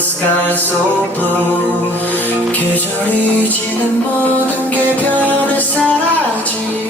the sky so blue. 계절이 지는 모든 게 변해 사라지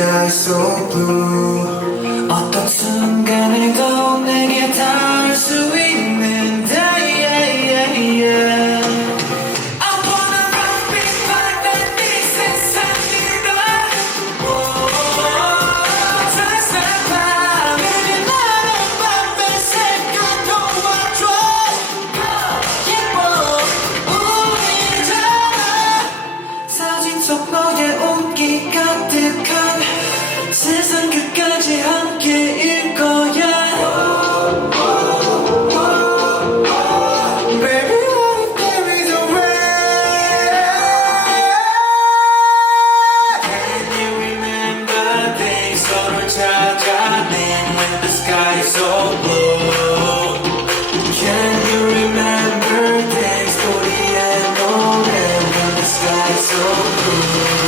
sky so blue. good.